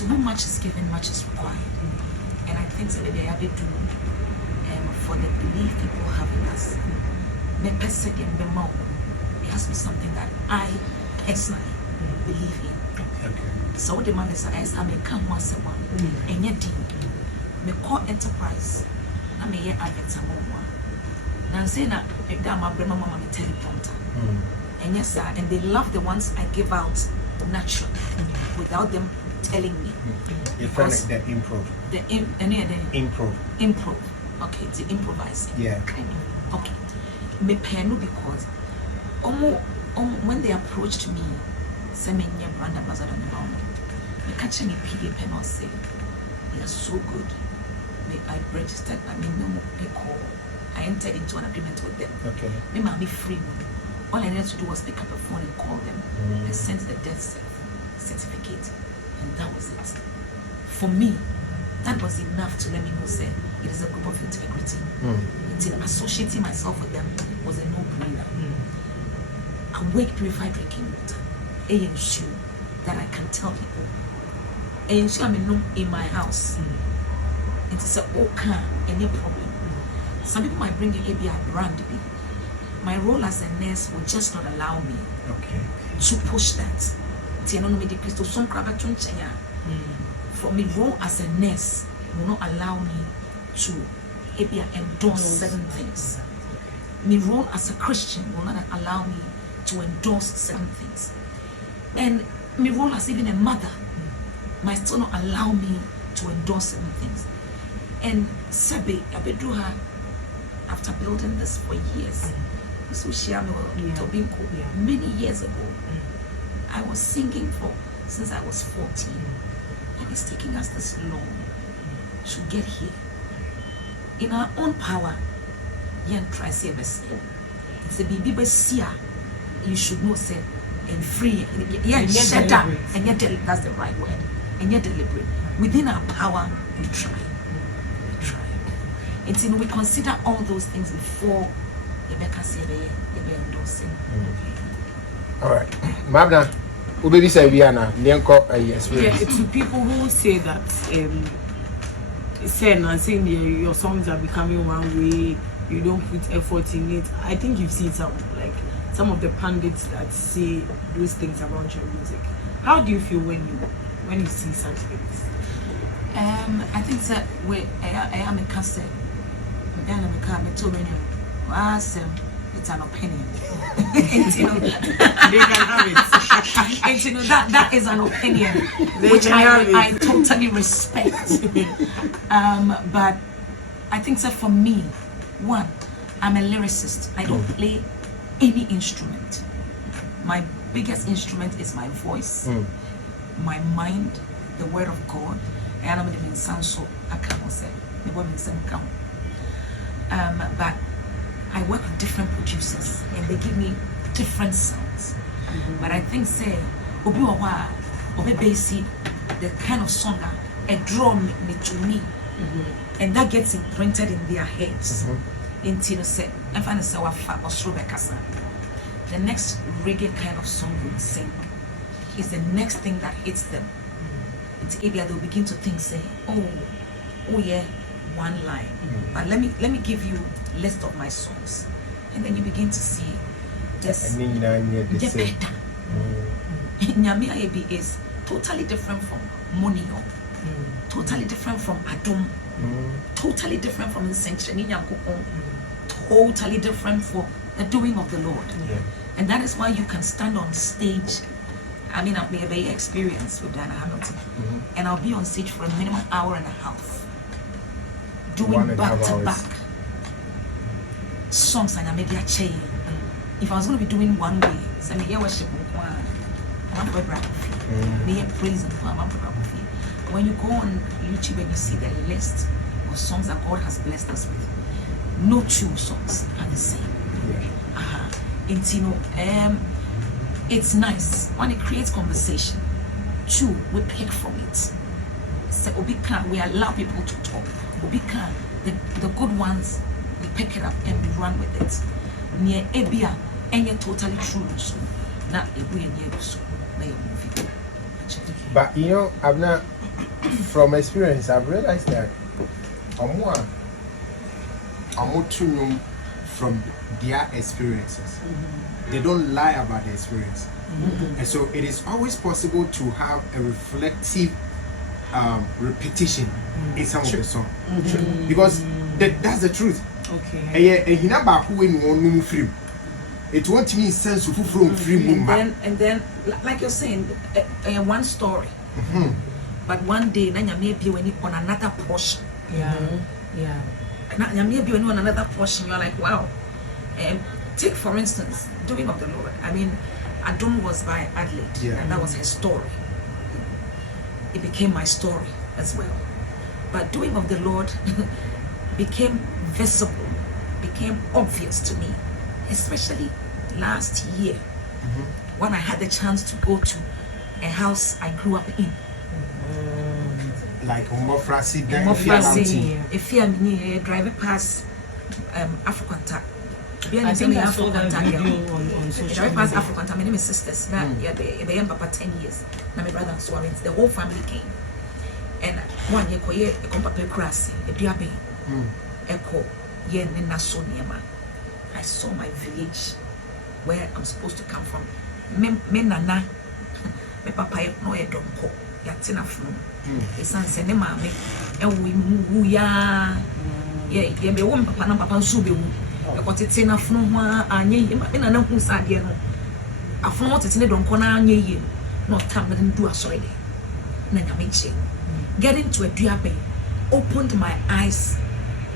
to whom much is given, much is required. And I think that they have to do for the belief people have in us. It has to be something that I personally believe in. Okay. So the man is I may come once a while and yet me call enterprise. I may yet advert some more. Now say that my grandma mama me teleprompter. And yes sir, and they love the ones I give out naturally without them telling me. You find the improv. Improv. Okay, it's improvising. Yeah. Kind of. Okay. Me penu because when they approached me, say me nye brand ambassador now. Me catch me PD pen or say, they are so good. I registered. I mean, no more call. I entered into an agreement with them. Okay. Me might be free. All I needed to do was pick up a phone and call them. I sent the death certificate, and that was it. For me, that was enough to let me know say it is a group of integrity. Associating myself with them was a no-brainer. Awake purified drinking water, ensure that I can tell people, ensure I'm in my house. It's a okay, any problem. Some people might bring you ABI brand B. My role as a nurse will just not allow me to push that. For me, role as a nurse will not allow me to endorse certain things. My role as a Christian will not allow me to endorse certain things. And my role as even a mother might still not allow me to endorse certain things. And Sabi Abedruha, after building this for years, many years ago, I was singing since I was 14. And it's taking us this long to get here. In our own power, it's a baby, you should know, say, and free, shut up, and yet that's the right word, and yet deliberate. Within our power, we try. And we consider all those things before Rebecca said they endorsing. All right, Mabna, who baby say we are now? Yes, yeah. To people who say that, saying your songs are becoming one way, you don't put effort in it. I think you've seen some of the pundits that say those things about your music. How do you feel when you see such things? I think that I am a cassette. It's an opinion. They can have it. That is an opinion, which I totally respect. But I think that for me, one, I'm a lyricist. I don't play any instrument. My biggest instrument is my voice, my mind, the word of God. I don't even sound so I can't say the women come. But I work with different producers and they give me different sounds. But I think say Obi Basi, the kind of song a draw me to me, and that gets imprinted in their heads. Until say, I find the next reggae kind of song we sing is the next thing that hits them. It's maybe they'll begin to think, say, oh yeah, one line. But let me give you a list of my songs, and then you begin to see this. Nyami Ayebi is totally different from Monio, totally different from Adom, totally different from Sanctuary Nyankopon, totally different for the doing of the Lord. And that is why you can stand on stage. I mean, I've made a very experience with Diana Hamilton, and I'll be on stage for a minimum hour and a half, doing back to back songs and I made a chain. If I was going to be doing one way, so I worship, praise and when you go on YouTube and you see the list of songs that God has blessed us with, no two songs are the same. It's nice. One, it creates conversation. Two, we pick from it. So we allow people to talk. The good ones, we pick it up and we run with it. Near Ebia, and you're totally true. Not a way near so. But I'm not from experience, I've realized that I'm from their experiences. They don't lie about their experience. And so it is always possible to have a reflective repetition in some of the song. Because that's the truth. Okay. It won't mean sense of from free And then, like you're saying, one story. But one day, then you may be on another portion. Yeah. You may be on another portion. You're like, wow. Take for instance, Doing of the Lord. I mean, Adum was by Adelaide, and that was her story. It became my story as well. But Doing of the Lord became visible, became obvious to me, especially last year when I had the chance to go to a house I grew up in. Like Omofrasi, if you are driving past Africanta. I think I saw that video on social media. Africanta, my name is sisters. They papa 10 years. Now my brother and so on. The whole family came. And one year koye papa krasi, eduabe. Eko ye nina so niema. I saw my village where I'm supposed to come from. Me nana me papa no e donko. Yatina from. Esan se ne maame ewo mu ya ye be wo papa na papa nso be mu. I got it in a from anye in an uncle Sadiano. A from what it's in a donko na anye not time and do a sorry. Nanyamichi. Getting to a diabe opened my eyes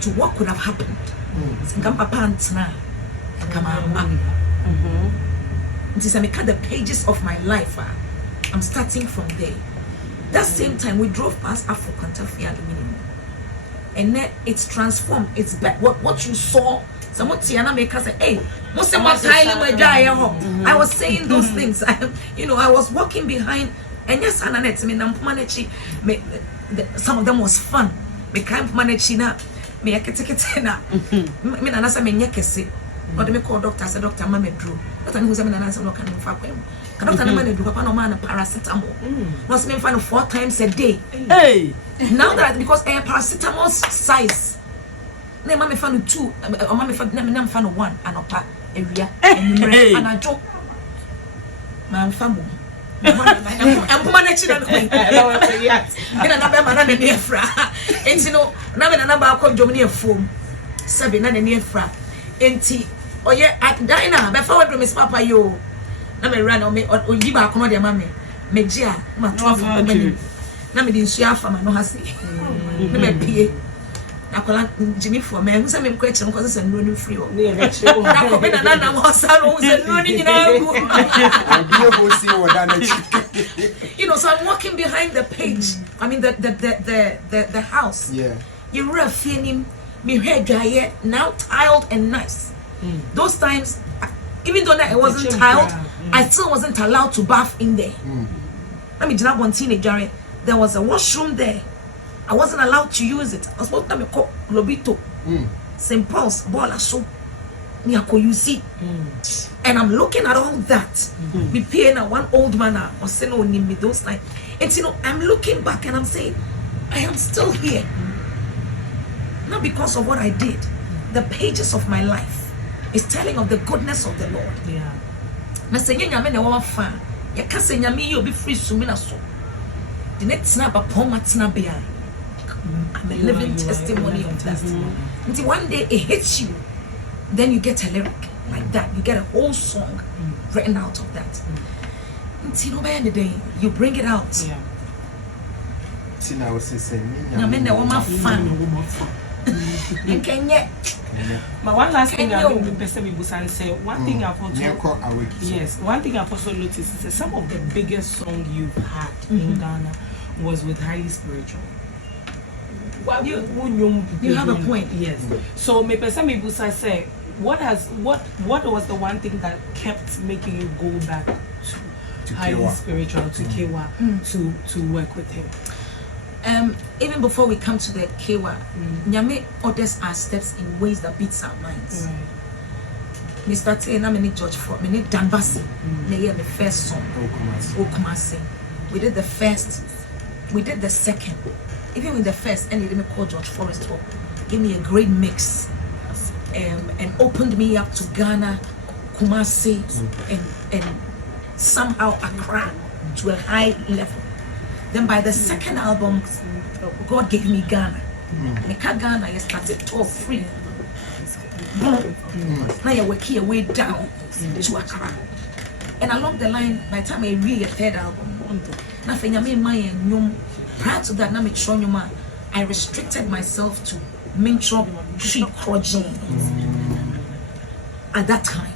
to what could have happened. Singamba pants na come on. It is I cut the pages of my life. I'm starting from there. That same time we drove past Africanta minimum. And then it's transformed. It's back. What you saw. Someone Tiana make us say, hey, I was saying those things. I was walking behind, and yes, some of them was fun. Me can't manage na me na me na nasa me nyekese. But me call doctor, say doctor mama drew. Doctor who say me na nasa no kan fa kwem. Doctor na man drew papa no man paracetamol. Must me find 4 times a day. Hey, now that because paracetamol size. Ne mama fan 2 or mama fan 1 anopa area and I joke my family I'm managing and another man and near fra and now another balcony dominate foam 7 and near fra enti oh yeah at diner before Miss Papa yo na me run or me or give back on their mammy mejia ma 12 na me din sua fama no hase me pie akola Jimmy for me who say me question because say no free o na ko be na na mo sa no say no ni nyina go so I'm walking behind the page. I mean the house. Yeah. You were feeling me hair dry now tiled and nice. Those times even though I wasn't tiled, I still wasn't allowed to bath in there. Let me jump on teenager. There was a washroom there. I wasn't allowed to use it. I was supposed to call Lobito, St. Paul's, Bola so you see. And I'm looking at all that. Me paying one old man or saying no me those times. And I'm looking back and I'm saying, I am still here. Not because of what I did. The pages of my life is telling of the goodness of the Lord. Yeah. Mesenya nyame na wa fa. Ya kase nyame yi obi free sumina so. The next snap upon matna bia. I'm a living testimony of that. Until one day it hits you, then you get a lyric like that. You get a whole song written out of that. Until by the day you bring it out. Yeah. Tina was saying, "Nyame na woma fan." Kenya. But one last thing I want to say, one thing I've also one thing I've also noticed is that some of the biggest songs you've had in Ghana was with Highly Spiritual. Well, you have a point. Yes. So me person Busa say, what was the one thing that kept making you go back to Highly Kewa. Spiritual to Kewa to work with him? Even before we come to the Kewa, Nyame orders our steps in ways that beats our minds. Mr. Tena, many George Ford, many Danbasi, the first song, Okumasi. We did the first we did the second. Even with the first, and he didn't call George Forrest for, gave me a great mix, and opened me up to Ghana, Kumasi, and somehow Accra to a high level. Then by the second album, God gave me Ghana. Ghana, I started to free. Now you're working your way down to Accra. And along the line, by the time I read a third album, nothing I made my prior to that, I restricted myself to Mintro Tree Crojin at that time.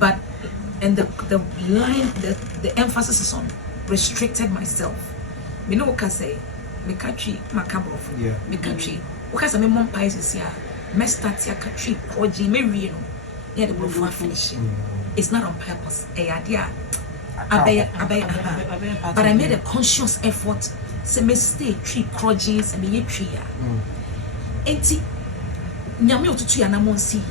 But and the line, the emphasis is on restricted myself. Me know what I say, me country macabre. Me country. What I say, me mom pies is here. Me start here country Crojin. Me real. Yeah, the before finishing. It's not on purpose. But I made a conscious effort. Say me stay tree crojins and me tree. Enti nyame otutu ya na mo nsi ye.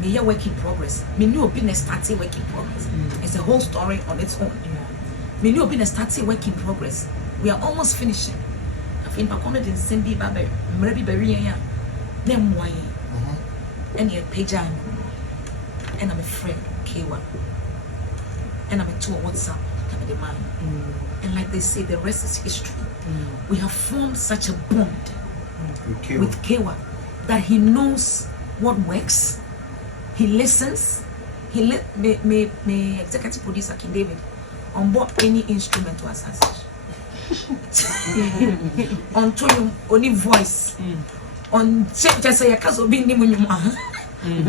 Me ya work in progress. Me knew obi na starting work in progress. It's a whole story on its own. Me knew obi na starting work in progress. We are almost finishing. I think pa kono den sembi ba be mre bi bari yan ya. Na mwa ye. And ye page and I'm a friend K1. And I'm a tour WhatsApp. I'm the man. And like they say, the rest is history. We have formed such a bond with K1 that he knows what works. He listens. He let me executive producer King David on board any instrument to us. On tone only voice. On just say kaso bi ni munyum.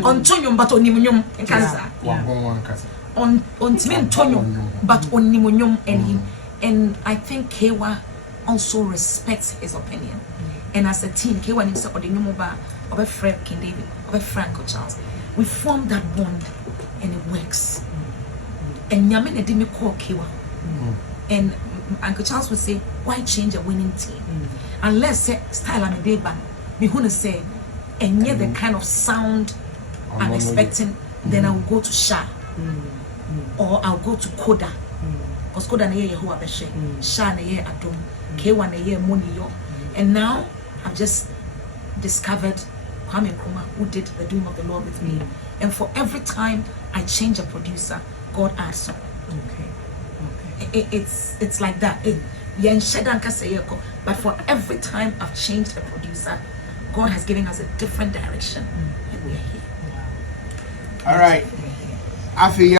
On tone but only munyum in Kaza. On Timen Tonyo, but on Nimunyum and him. And I think Kewa also respects his opinion. And as a team, Kewa himself or the Numuba, of a friend King David, of a Franco Charles, we formed that bond and it works. And Yamin didn't call Kewa. And Uncle Charles would say, why change a winning team? Unless style and a day ban, me who say, and yet the kind of sound I'm expecting, then I will go to Shah. Or I'll go to Koda. Because Koda na ye who abeshe. Sha na ye Adom. K1 na ye Moniyo. And now I've just discovered Kwame Nkrumah, who did the doing of the Lord with me. And for every time I change a producer, God adds some. It's like that. But for every time I've changed a producer, God has given us a different direction. And we are here. All right. I feel